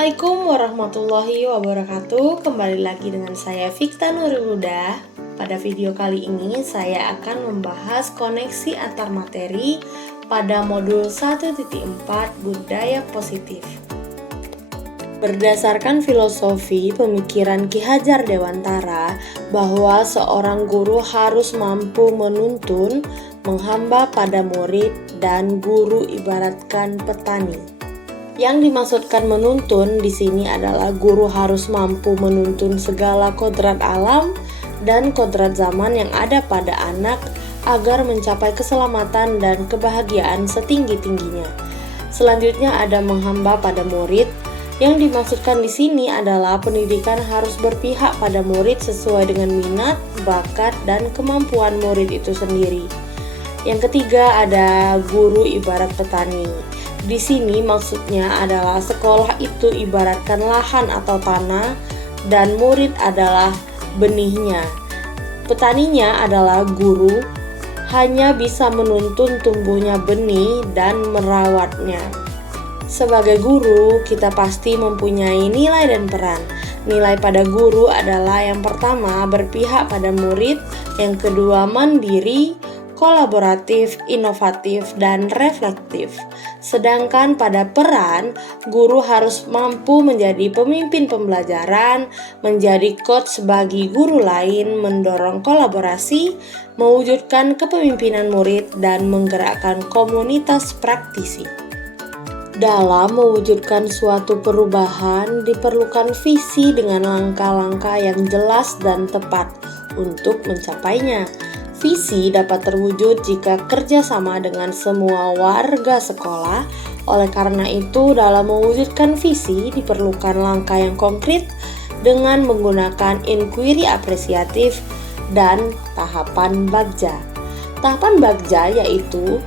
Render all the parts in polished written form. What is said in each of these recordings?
Assalamualaikum warahmatullahi wabarakatuh. Kembali lagi dengan saya Fikta Nurul Huda. Pada video kali ini saya akan membahas koneksi antar materi pada modul 1.4 Budaya Positif. Berdasarkan filosofi pemikiran Ki Hajar Dewantara bahwa seorang guru harus mampu menuntun, menghamba pada murid, dan guru ibaratkan petani. Yang dimaksudkan menuntun di sini adalah guru harus mampu menuntun segala kodrat alam dan kodrat zaman yang ada pada anak agar mencapai keselamatan dan kebahagiaan setinggi-tingginya. Selanjutnya ada menghamba pada murid. Yang dimaksudkan di sini adalah pendidikan harus berpihak pada murid sesuai dengan minat, bakat, dan kemampuan murid itu sendiri. Yang ketiga ada guru ibarat petani. Di sini maksudnya adalah sekolah itu ibaratkan lahan atau tanah dan murid adalah benihnya. Petaninya adalah guru, hanya bisa menuntun tumbuhnya benih dan merawatnya. Sebagai guru, kita pasti mempunyai nilai dan peran. Nilai pada guru adalah yang pertama berpihak pada murid, yang kedua mandiri, kolaboratif, inovatif, dan reflektif. Sedangkan pada peran, guru harus mampu menjadi pemimpin pembelajaran, menjadi coach bagi guru lain, mendorong kolaborasi, mewujudkan kepemimpinan murid, dan menggerakkan komunitas praktisi. Dalam mewujudkan suatu perubahan, diperlukan visi dengan langkah-langkah yang jelas dan tepat untuk mencapainya. Visi dapat terwujud jika kerjasama dengan semua warga sekolah. Oleh karena itu, dalam mewujudkan visi diperlukan langkah yang konkret dengan menggunakan inquiry apresiatif dan tahapan bagja. Tahapan bagja yaitu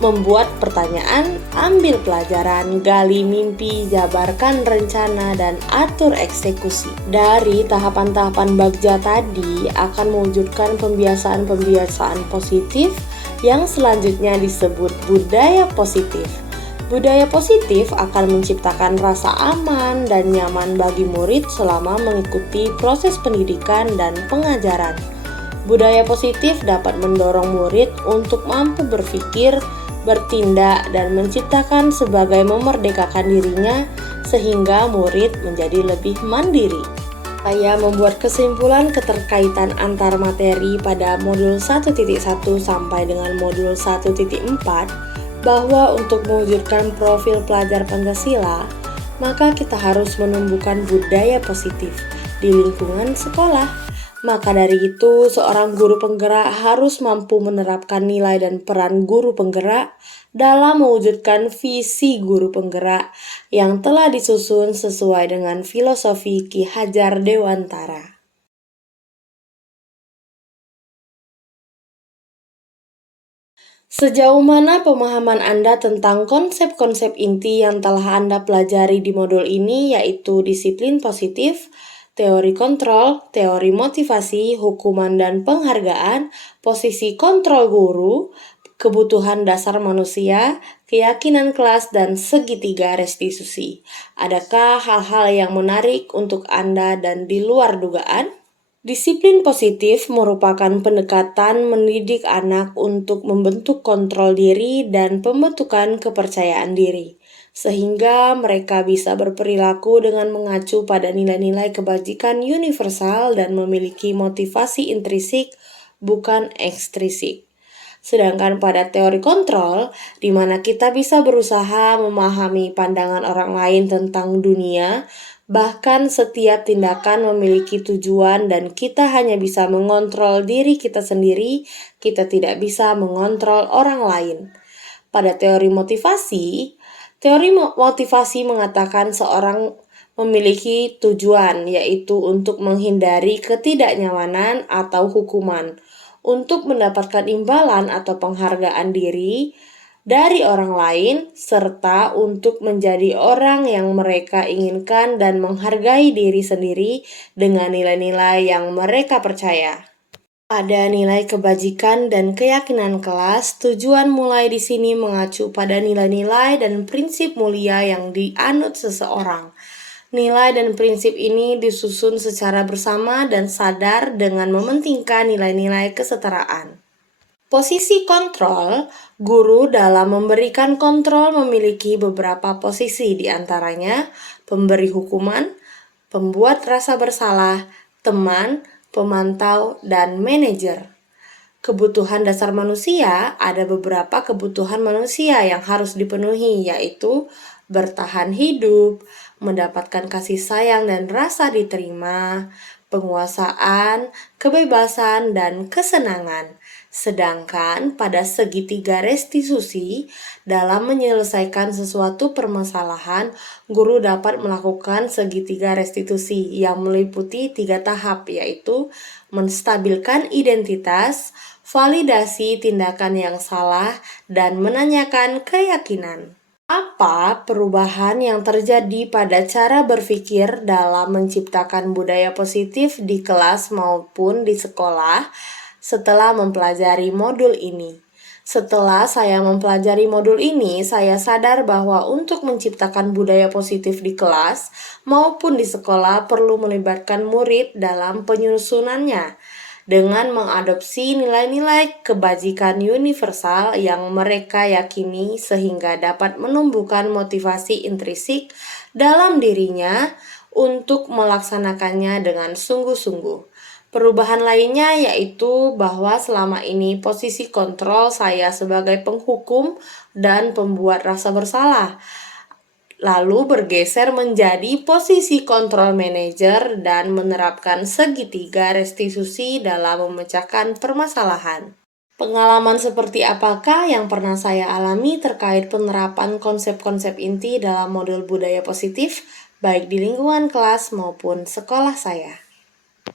membuat pertanyaan, ambil pelajaran, gali mimpi, jabarkan rencana, dan atur eksekusi. Dari tahapan-tahapan bagja tadi akan mewujudkan pembiasaan-pembiasaan positif yang selanjutnya disebut budaya positif. Budaya positif akan menciptakan rasa aman dan nyaman bagi murid selama mengikuti proses pendidikan dan pengajaran. Budaya positif dapat mendorong murid untuk mampu berpikir, bertindak, dan menciptakan sebagai memerdekakan dirinya sehingga murid menjadi lebih mandiri. Saya membuat kesimpulan keterkaitan antar materi pada modul 1.1 sampai dengan modul 1.4 bahwa untuk mewujudkan profil pelajar Pancasila, maka kita harus menumbuhkan budaya positif di lingkungan sekolah. Maka dari itu, seorang guru penggerak harus mampu menerapkan nilai dan peran guru penggerak dalam mewujudkan visi guru penggerak yang telah disusun sesuai dengan filosofi Ki Hajar Dewantara. Sejauh mana pemahaman Anda tentang konsep-konsep inti yang telah Anda pelajari di modul ini, yaitu disiplin positif, teori kontrol, teori motivasi, hukuman dan penghargaan, posisi kontrol guru, kebutuhan dasar manusia, keyakinan kelas, dan segitiga restitusi. Adakah hal-hal yang menarik untuk Anda dan di luar dugaan? Disiplin positif merupakan pendekatan mendidik anak untuk membentuk kontrol diri dan pembentukan kepercayaan diri, sehingga mereka bisa berperilaku dengan mengacu pada nilai-nilai kebajikan universal dan memiliki motivasi intrinsik, bukan ekstrinsik. Sedangkan pada teori kontrol, di mana kita bisa berusaha memahami pandangan orang lain tentang dunia, bahkan setiap tindakan memiliki tujuan dan kita hanya bisa mengontrol diri kita sendiri, kita tidak bisa mengontrol orang lain. Pada teori motivasi mengatakan seorang memiliki tujuan, yaitu untuk menghindari ketidaknyamanan atau hukuman, untuk mendapatkan imbalan atau penghargaan diri dari orang lain, serta untuk menjadi orang yang mereka inginkan dan menghargai diri sendiri dengan nilai-nilai yang mereka percaya. Pada nilai kebajikan dan keyakinan kelas, tujuan mulai di sini mengacu pada nilai-nilai dan prinsip mulia yang dianut seseorang. Nilai dan prinsip ini disusun secara bersama dan sadar dengan mementingkan nilai-nilai kesetaraan. Posisi kontrol, guru dalam memberikan kontrol memiliki beberapa posisi, di antaranya pemberi hukuman, pembuat rasa bersalah, teman, pemantau, dan manajer. Kebutuhan dasar manusia, ada beberapa kebutuhan manusia yang harus dipenuhi, yaitu bertahan hidup, mendapatkan kasih sayang dan rasa diterima, penguasaan, kebebasan, dan kesenangan. Sedangkan pada segitiga restitusi, dalam menyelesaikan sesuatu permasalahan, guru dapat melakukan segitiga restitusi yang meliputi 3 tahap, yaitu menstabilkan identitas, validasi tindakan yang salah, dan menanyakan keyakinan. Apa perubahan yang terjadi pada cara berpikir dalam menciptakan budaya positif di kelas maupun di sekolah setelah mempelajari modul ini? Setelah saya mempelajari modul ini, saya sadar bahwa untuk menciptakan budaya positif di kelas maupun di sekolah perlu melibatkan murid dalam penyusunannya dengan mengadopsi nilai-nilai kebajikan universal yang mereka yakini sehingga dapat menumbuhkan motivasi intrinsik dalam dirinya untuk melaksanakannya dengan sungguh-sungguh. Perubahan lainnya yaitu bahwa selama ini posisi kontrol saya sebagai penghukum dan pembuat rasa bersalah, lalu bergeser menjadi posisi kontrol manajer dan menerapkan segitiga restitusi dalam memecahkan permasalahan. Pengalaman seperti apakah yang pernah saya alami terkait penerapan konsep-konsep inti dalam modul budaya positif, baik di lingkungan kelas maupun sekolah saya?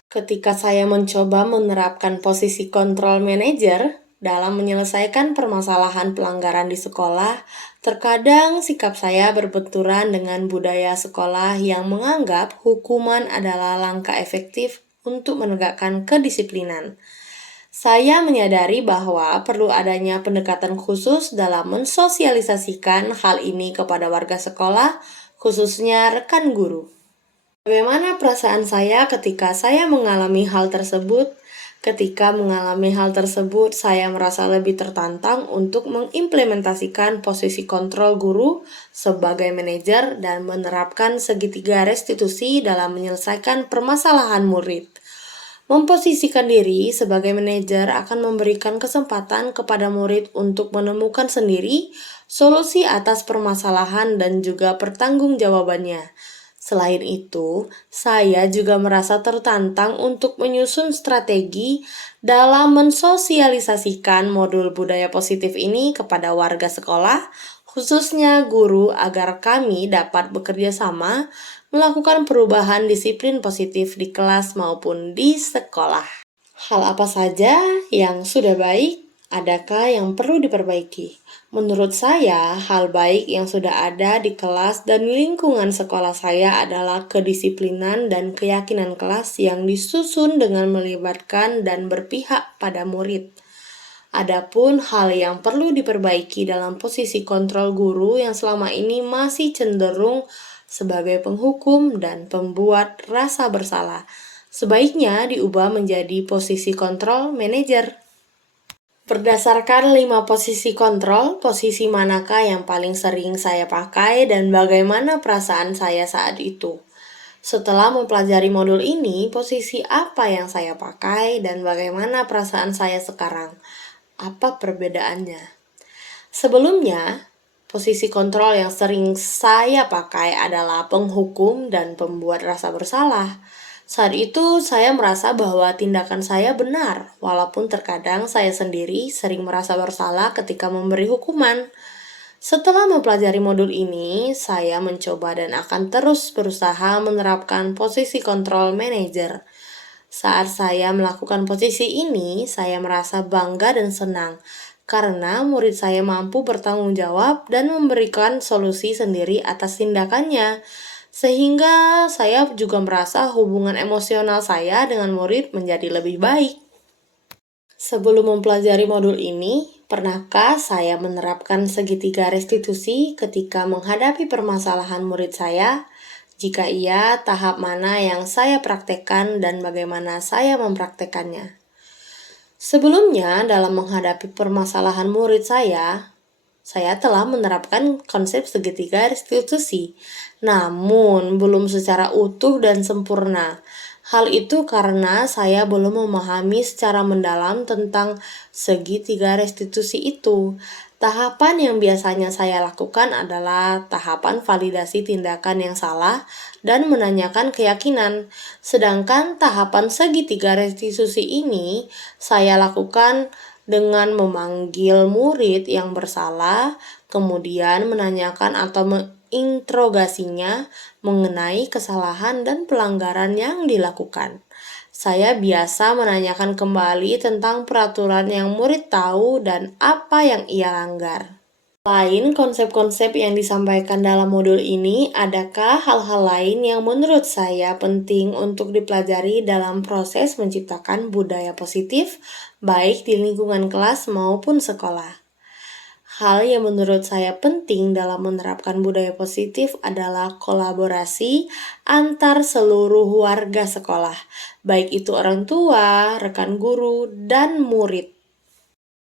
Ketika saya mencoba menerapkan posisi kontrol manajer dalam menyelesaikan permasalahan pelanggaran di sekolah, terkadang sikap saya berbenturan dengan budaya sekolah yang menganggap hukuman adalah langkah efektif untuk menegakkan kedisiplinan. Saya menyadari bahwa perlu adanya pendekatan khusus dalam mensosialisasikan hal ini kepada warga sekolah, khususnya rekan guru. Bagaimana perasaan saya ketika saya mengalami hal tersebut? Ketika mengalami hal tersebut, saya merasa lebih tertantang untuk mengimplementasikan posisi kontrol guru sebagai manajer dan menerapkan segitiga restitusi dalam menyelesaikan permasalahan murid. Memposisikan diri sebagai manajer akan memberikan kesempatan kepada murid untuk menemukan sendiri solusi atas permasalahan dan juga pertanggungjawabannya. Selain itu, saya juga merasa tertantang untuk menyusun strategi dalam mensosialisasikan modul budaya positif ini kepada warga sekolah, khususnya guru, agar kami dapat bekerja sama melakukan perubahan disiplin positif di kelas maupun di sekolah. Hal apa saja yang sudah baik? Adakah yang perlu diperbaiki? Menurut saya, hal baik yang sudah ada di kelas dan lingkungan sekolah saya adalah kedisiplinan dan keyakinan kelas yang disusun dengan melibatkan dan berpihak pada murid. Adapun hal yang perlu diperbaiki dalam posisi kontrol guru yang selama ini masih cenderung sebagai penghukum dan pembuat rasa bersalah, sebaiknya diubah menjadi posisi kontrol manajer. Berdasarkan 5 posisi kontrol, posisi manakah yang paling sering saya pakai dan bagaimana perasaan saya saat itu? Setelah mempelajari modul ini, posisi apa yang saya pakai dan bagaimana perasaan saya sekarang? Apa perbedaannya? Sebelumnya, posisi kontrol yang sering saya pakai adalah penghukum dan pembuat rasa bersalah. Saat itu saya merasa bahwa tindakan saya benar, walaupun terkadang saya sendiri sering merasa bersalah ketika memberi hukuman. Setelah mempelajari modul ini, saya mencoba dan akan terus berusaha menerapkan posisi kontrol manajer. Saat saya melakukan posisi ini, saya merasa bangga dan senang karena murid saya mampu bertanggung jawab dan memberikan solusi sendiri atas tindakannya. Sehingga saya juga merasa hubungan emosional saya dengan murid menjadi lebih baik. Sebelum mempelajari modul ini, pernahkah saya menerapkan segitiga restitusi ketika menghadapi permasalahan murid saya? Jika iya, tahap mana yang saya praktekkan dan bagaimana saya mempraktekannya? Sebelumnya, dalam menghadapi permasalahan murid saya telah menerapkan konsep segitiga restitusi, namun belum secara utuh dan sempurna. Hal itu karena saya belum memahami secara mendalam tentang segitiga restitusi itu. Tahapan yang biasanya saya lakukan adalah tahapan validasi tindakan yang salah dan menanyakan keyakinan. Sedangkan tahapan segitiga restitusi ini saya lakukan dengan memanggil murid yang bersalah, kemudian menanyakan atau menginterogasinya mengenai kesalahan dan pelanggaran yang dilakukan. Saya biasa menanyakan kembali tentang peraturan yang murid tahu dan apa yang ia langgar. Selain konsep-konsep yang disampaikan dalam modul ini, adakah hal-hal lain yang menurut saya penting untuk dipelajari dalam proses menciptakan budaya positif, baik di lingkungan kelas maupun sekolah? Hal yang menurut saya penting dalam menerapkan budaya positif adalah kolaborasi antar seluruh warga sekolah, baik itu orang tua, rekan guru, dan murid.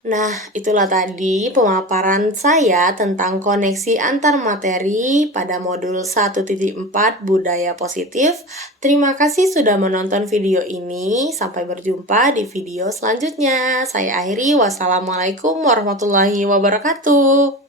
Nah, itulah tadi pemaparan saya tentang koneksi antar materi pada modul 1.4 Budaya Positif. Terima kasih sudah menonton video ini. Sampai berjumpa di video selanjutnya. Saya akhiri. Wassalamualaikum warahmatullahi wabarakatuh.